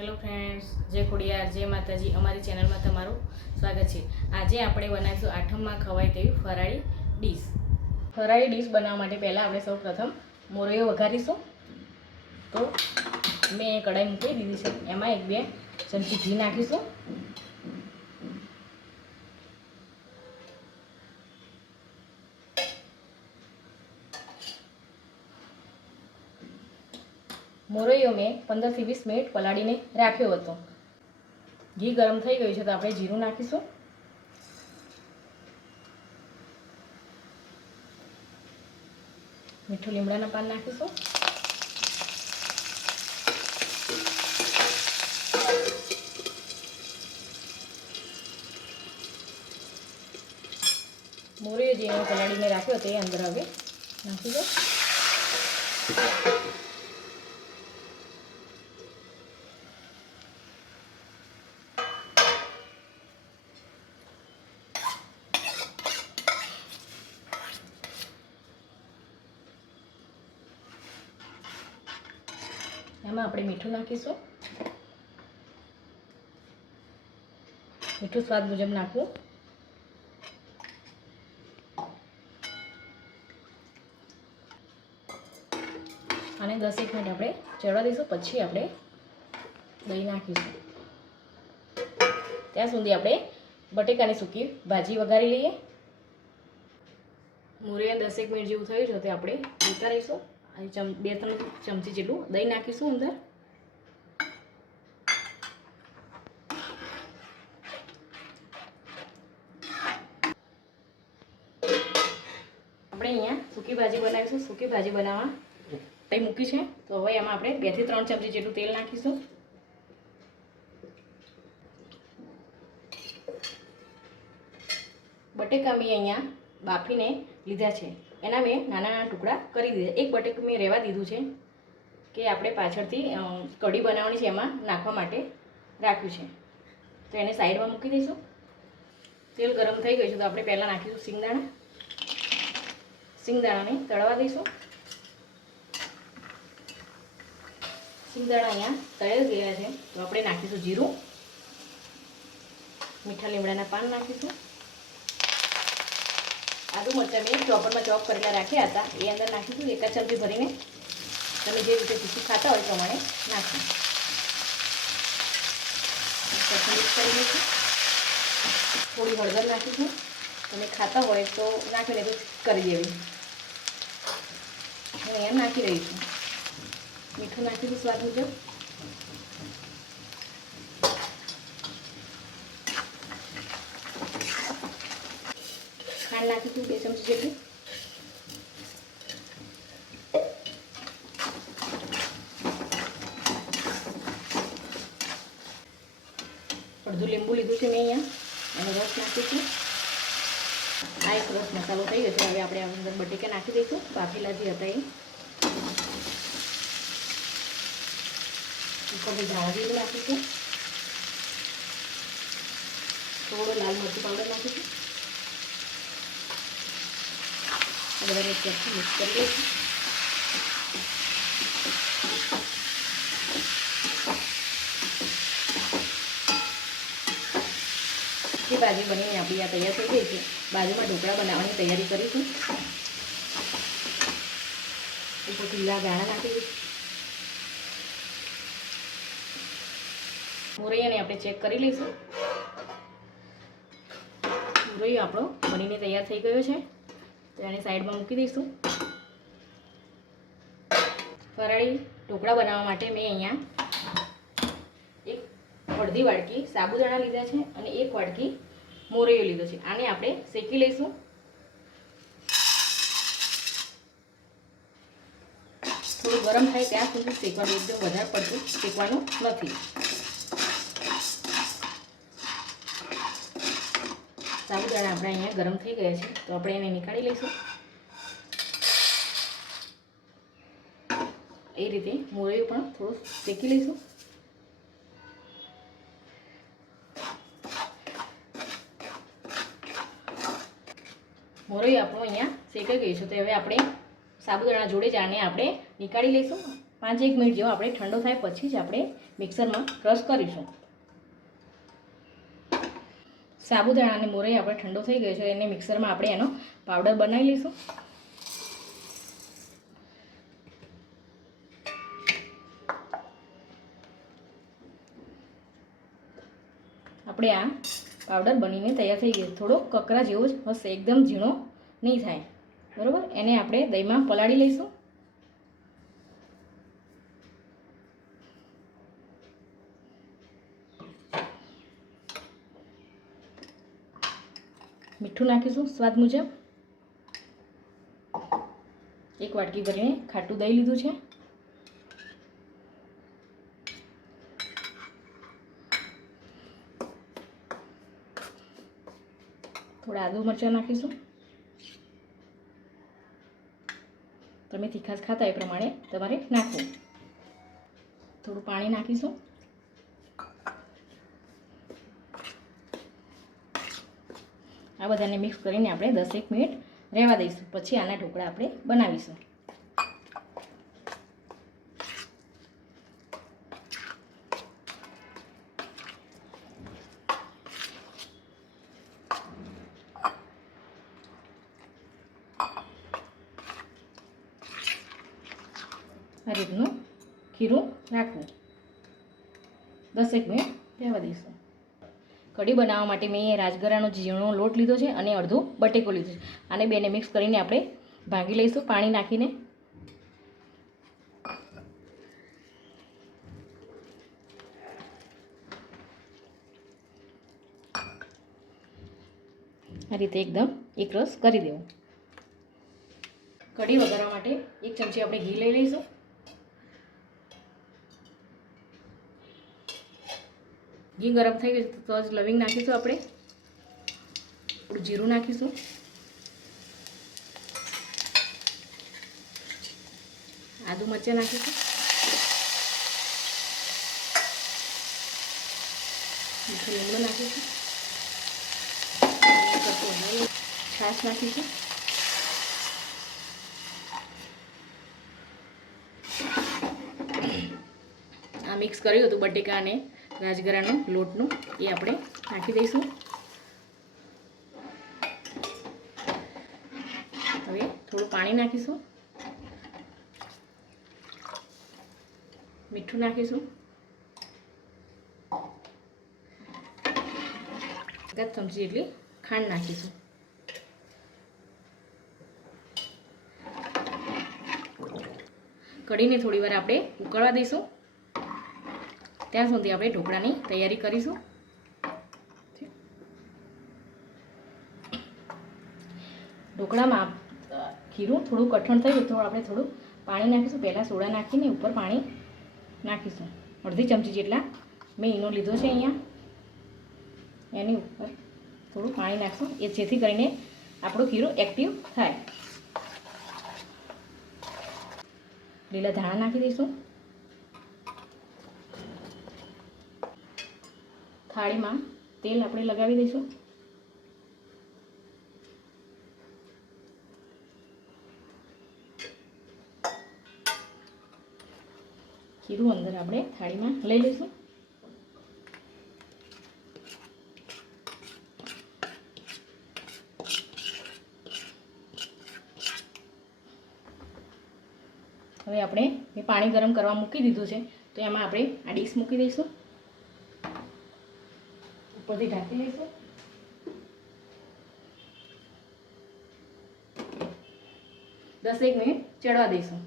Hello friends, જય ખોડિયાર, જય માતાજી, અમારી ચેનલમાં તમારું સ્વાગત છે. આજે આપણે બનાવીશું આઠમમાં ખવાય તેવી ફરાળી ડીશ. ફરાળી ડીશ બનાવવા માટે પહેલાં આપણે સૌ પ્રથમ મોરૈયો વઘારીશું. તો મેં કઢાઈ મૂકી દીધી છે. એમાં એક બે ચમચી ઘી નાખીશું. મોરૈયો મેં પંદરથી વીસ મિનિટ પલાળીને રાખ્યો હતો. ઘી ગરમ થઈ ગયું છે તો આપણે જીરું નાખીશું. મીઠું લીમડાના પાન નાખીશું. મોરૈયો જે પલાળીને રાખ્યો તે અંદર હવે નાખી દો. એમાં આપણે મીઠું નાખીશું. મીઠું સ્વાદ મુજબ નાખવું. અને દસેક મિનિટ આપણે ચડવા દઈશું, પછી આપણે દહીં નાખીશું. ત્યાં સુધી આપણે બટેકાની સૂકી ભાજી વઘારી લઈએ. મૂરિયા દસેક મિનિટ જેવું થયું છે તે આપણે ઉતારીશું. બે ત્રણ ચમચી જેટલું દહીં નાખીશું અંદર. આપણે અહીંયા સૂકી ભાજી બનાવીશું. સૂકી ભાજી બનાવવા દહીં મૂકી છે. તો હવે એમાં આપણે બેથી ત્રણ ચમચી જેટલું તેલ નાખીશું. બટેકા મેં અહીંયા બાફીને લીધા છે. એના મેં નાના નાના ટુકડા કરી દીધા. એક બટેક મેં રહેવા દીધું છે કે આપણે પાછળથી કઢી બનાવવાની છે એમાં નાખવા માટે રાખ્યું છે. તો એને સાઈડમાં મૂકી દઈશું. તેલ ગરમ થઈ ગયું છે તો આપણે પહેલાં નાખીશું સિંગદાણા. સિંગદાણાને તળવા દઈશું. સિંગદાણા અહીંયા તળાઈ ગયા છે. તો આપણે નાખીશું જીરું. મીઠા લીમડાના પાન નાખીશું. આદુ મરચાં મેં ચોપરમાં ચોપ કરેલા રાખ્યા હતા. એ અંદર નાખીશું, એકા ચમચી ભરીને. તમે જે રીતે તીખું ખાતા હોય પ્રમાણે નાખી મિક્સ કરી દઈશું થોડી હળદર નાખીશું. તમે ખાતા હોય તો નાખીને તો કરી દેવી હું એમ નાખી રહી મીઠું નાખીશું સ્વાદ મુજબ. ખાંડ નાખીશું બે ચમચી જેટલી. અડધું લીંબુ લીધું છે મેં અહીંયા. અને રસ નાખીશું આ એક રસ મસાલો થઈ ગયો છે. હવે આપણે અંદર બટેકા નાખી દઈશું. બાફેલા જે હતા એ. ઉપર ધાણા નાખીશું થોડો લાલ મરચું પાવડર નાખીશું બધાને ચટકી મિક્સ કરી દઈશું જે ભાજી બનીને આપણી આ તૈયાર થઈ ગઈ છે. બાજુમાં ઢોકળા બનાવવાની તૈયારી કરીશું. ઉપર લીલા ગાણા નાખી દઈશું મોરૈયાને આપણે ચેક કરી લઈશું. મુરૈયો આપણો બનીને તૈયાર થઈ ગયો છે. તો એને સાઈડમાં મૂકી દઈશું. ફરાળી ઢોકળા બનાવવા માટે મેં અહીંયા એક અડધી વાડકી સાબુદાણા લીધા છે અને એક વાડકી મોરૈયો લીધો છે. આને આપણે શેકી લઈશું. થોડું ગરમ થાય ત્યાં સુધી શેકવાનું, એકદમ વધારે પડતું શેકવાનું નથી. સાબુદાણા આપણે અહીંયા ગરમ થઈ ગયા છે. તો આપણે એને નીકાળી લઈશું. એ રીતે મોરૈયું પણ થોડું શેકી લઈશું. મોરૈયું આપણું અહીંયા શેકાઈ ગયું છે. તો હવે આપણે સાબુદાણા જોડે જ આને આપણે નીકાળી લઈશું. પાંચ એક મિનિટ જેવો આપણે ઠંડો થાય પછી જ આપણે મિક્સરમાં ક્રશ કરીશું. સાબુદાણા અને મોરઈ આપણે ઠંડો થઈ ગયો છે, એને મિક્સરમાં આપણે એનો પાવડર બનાવી લઈશું. આપણે આ પાવડર બનીને તૈયાર થઈ ગયો થોડો કકરા જેવો જ હશે, એકદમ ઝીણો નહીં થાય. બરાબર? એને આપણે દહીંમાં પલાળી લઈશું. મીઠું નાખીશું, સ્વાદ મુજબ. એક વાટકી ભરીને ખાટું દહીં લીધું છે. થોડા આદુ મરચાં નાખીશું. તમે તીખાસ ખાતા એ પ્રમાણે તમારે નાખવું. થોડું પાણી નાખીશું. આ બધાને મિક્સ કરીને આપણે દસેક મિનિટ રહેવા દઈશું. પછી આના ઢોકળા આપણે બનાવીશું. આ રીતનું ખીરું રાખવું. દસેક મિનિટ રહેવા દઈશું. કઢી બનાવવા માટે મેં રાજગરાનો ઝીણો લોટ લીધો છે અને અડધો બટેકો લીધો છે. આને બેને મિક્સ કરીને આપણે ભાંગી લઈશું પાણી નાખીને. આ રીતે એકદમ એકરસ કરી દેવો. કઢી વઘારવા માટે એક ચમચી આપણે ઘી લઈ લઈશું. ઘી ગરમ થઈ ગયું તો જ લવિંગ નાખીશું આપણે. થોડું જીરું નાખીશું. આદુ મરચાં નાખીશું. લીમડો નાખીશું. છાશ નાખીશું. આ મિક્સ કર્યું હતું બટેકા અને રાજગરાનું લોટનું એ આપણે નાખી દઈશું. હવે થોડું પાણી નાખીશું. મીઠું નાખીશું. એકાદ ચમચી એટલી ખાંડ નાખીશું. કઢીને થોડી વાર આપણે ઉકળવા દઈશું. ત્યાં સુધી આપણે ઢોકળાની તૈયારી કરીશું. ઢોકળામાં ખીરું થોડું કઠણ થયું તો આપણે થોડું પાણી નાખીશું. પહેલાં સોડા નાખીને ઉપર પાણી નાખીશું. અડધી ચમચી જેટલા મેં ઈનો લીધો છે અહીંયા. એની ઉપર થોડું પાણી નાખશું. એ જેથી કરીને આપણું ખીરું એક્ટિવ થાય. લીલા ધાણા નાખી દઈશું. થાળીમાં તેલ આપણે લગાવી દઈશું. ખીરું અંદર આપણે થાળીમાં લઈ લઈશું. હવે આપણે પાણી ગરમ કરવા મૂકી દીધું છે, તો એમાં આપણે આ ડીશ મૂકી દઈશું. ઉપરથી ઢાંકી લઈશું એક મિનિટ ચડવા દઈશું.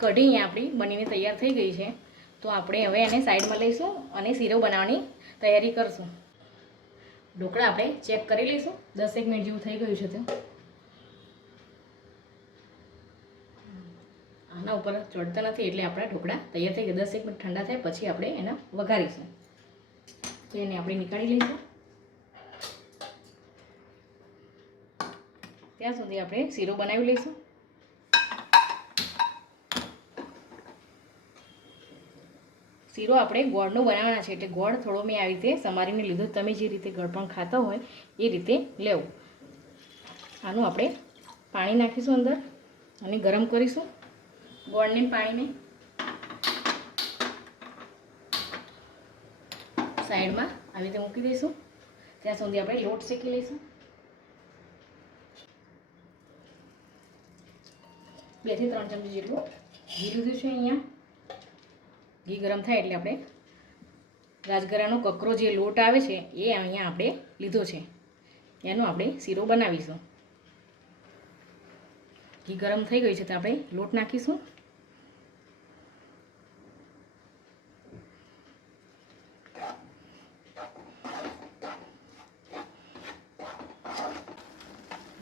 કઢી આપણી બનીને તૈયાર થઈ ગઈ છે. તો આપણે હવે એને સાઈડમાં લઈશું અને શીરો બનાવવાની તૈયારી કરશું. ઢોકળા આપણે ચેક કરી લઈશું. દસ એક મિનિટ જેવું થઈ ગયું છે તો. આના ઉપર ચડતા નથી એટલે આપણા ઢોકળા તૈયાર થઈ ગયા. દસ એક મિનિટ ઠંડા થાય પછી આપણે એના વઘારીશું. તો એને આપણે નીકાળી લઈશું. ત્યાં સુધી આપણે શીરો બનાવી લઈશું. શીરો આપણે ગોળનો બનાવવાના છે એટલે ગોળ થોડો મેં આવી રીતે સમારીને લીધો. તમે જે રીતે ગળપણ ખાતા હોય એ રીતે લેવું. આનું આપણે પાણી નાખીશું અંદર અને ગરમ કરીશું. ગોળને પાણીને સાઈડમાં આવી રીતે મૂકી દઈશું. ત્યાં સુધી આપણે લોટ શેકી લઈશું. બેથી ત્રણ ચમચી જેટલું ઘી લીધું છે અહીંયા. ઘી ગરમ થાય એટલે આપણે રાજગરાનો કકરો જે લોટ આવે છે, એ અહીંયા આપણે લીધો છે. એનો આપણે શીરો બનાવીશું. ઘી ગરમ થઈ ગયું છે તો આપણે લોટ નાખીશું.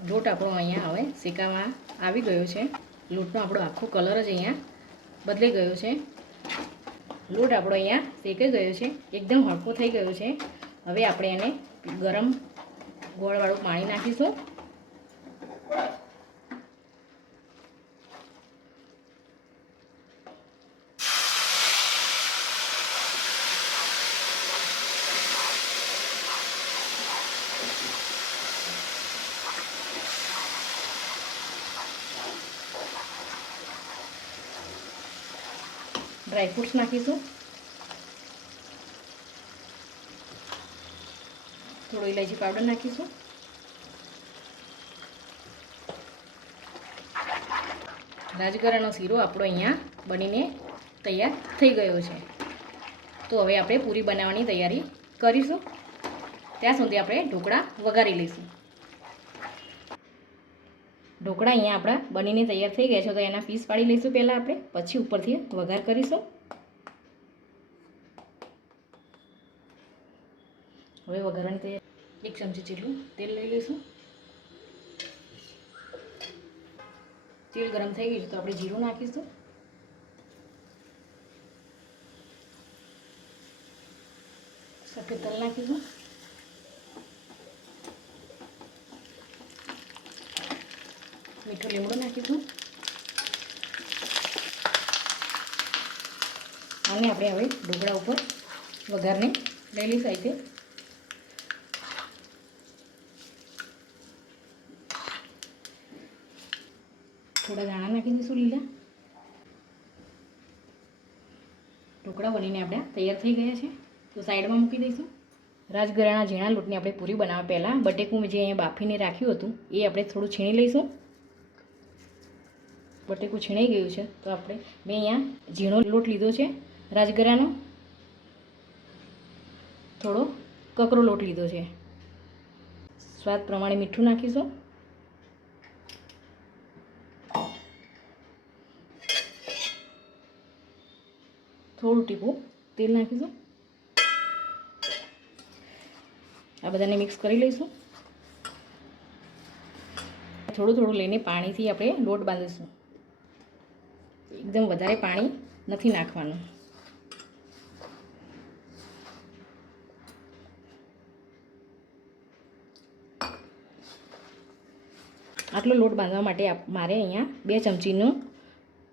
લોટ આપણો અહીંયા હવે શેકામાં આવી ગયો છે. લોટનો આપણો આખો કલર જ અહીંયા બદલાઈ ગયો છે. લોટ આપણો અહીંયા શેકાઈ ગયો છે. એકદમ હળકો થઈ ગયો છે. હવે આપણે એને ગરમ ગોળવાળું પાણી નાખીશું. ડ્રાયફ્રૂટ્સ નાખીશું થોડો ઇલાયચી પાવડર નાખીશું રાજગરાનો શીરો આપણો અહીંયા બનીને તૈયાર થઈ ગયો છે. તો હવે આપણે પૂરી બનાવવાની તૈયારી કરીશું. ત્યાં સુધી આપણે ઢોકળા વઘારી લઈશું. ઢોકળા અહીંયા આપણા બનીને તૈયાર થઈ ગયા છે. તો એના પીસ પાડી લઈશું પહેલાં આપણે. પછી ઉપરથી વઘાર કરીશું. હવે વઘારવાની તૈયાર એક ચમચી જેટલું તેલ લઈ લઈશું. તેલ ગરમ થઈ ગયું તો આપણે જીરું નાખીશું. સફેદ તલ નાખીશું. મીઠું લીમડું નાખીશું અને આપણે હવે ઢોકળા ઉપર વઘારને લઈ રીતે થોડા દાણા નાખી દઈશું લીલા. ઢોકળા બનીને આપણે તૈયાર થઈ ગયા છે. તો સાઈડમાં મૂકી દઈશું. રાજગરાના ઝીણા લોટની આપણે પૂરી બનાવવા પહેલાં બટેકું જે અહીંયા બાફીને રાખ્યું હતું, એ આપણે થોડું છીણી લઈશું. બટેકું છીણાઈ ગયું છે, તો આપણે મેં અહીંયા ઝીણો લોટ લીધો છે, રાજગરાનો. થોડો કકરો લોટ લીધો છે. સ્વાદ પ્રમાણે મીઠું નાખીશું. થોડું ટીપું તેલ નાખીશું. આ બધાને મિક્સ કરી લઈશું. થોડું થોડું લઈને પાણીથી આપણે લોટ બાંધીશું. એકદમ વધારે પાણી નથી નાખવાનું. આટલો લોટ બાંધવા માટે મારે અહીંયા બે ચમચીનું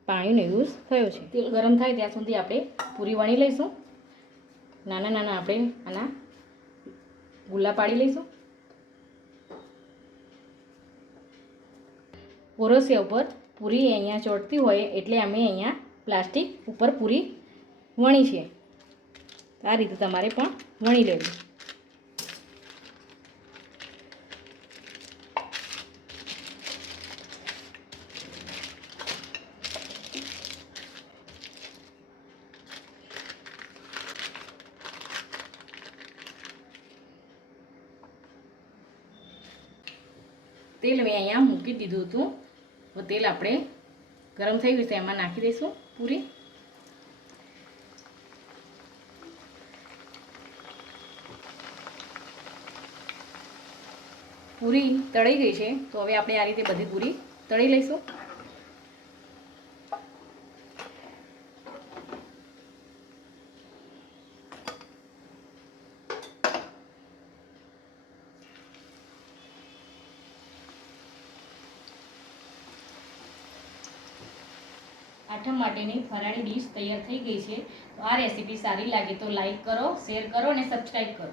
પાણીનો યુઝ થયો છે. તેલ ગરમ થાય ત્યાં સુધી આપણે પૂરી વણી લઈશું. નાના નાના આપણે આના ગુલ્લા પાડી લઈશું. પોરસ્યા ઉપર પૂરી અહીંયા ચોટતી હોય એટલે અમે અહીંયા પ્લાસ્ટિક ઉપર પૂરી વણી છે. આ રીતે તમારે પણ વણી લેવું. તેલ મેં અહીંયા મૂકી દીધું હતું. તો તેલ આપણે ગરમ થઈ ગયું છે, એમાં નાખી દઈશું પૂરી. પૂરી તળી ગઈ છે, તો હવે આપણે આ રીતે બધી પૂરી તળી લઈશું. આઠમ માટેની ફરાળી ડીશ તૈયાર થઈ ગઈ છે. તો આ રેસીપી સારી લાગે તો લાઈક કરો શેર કરો અને સબસ્ક્રાઈબ કરો.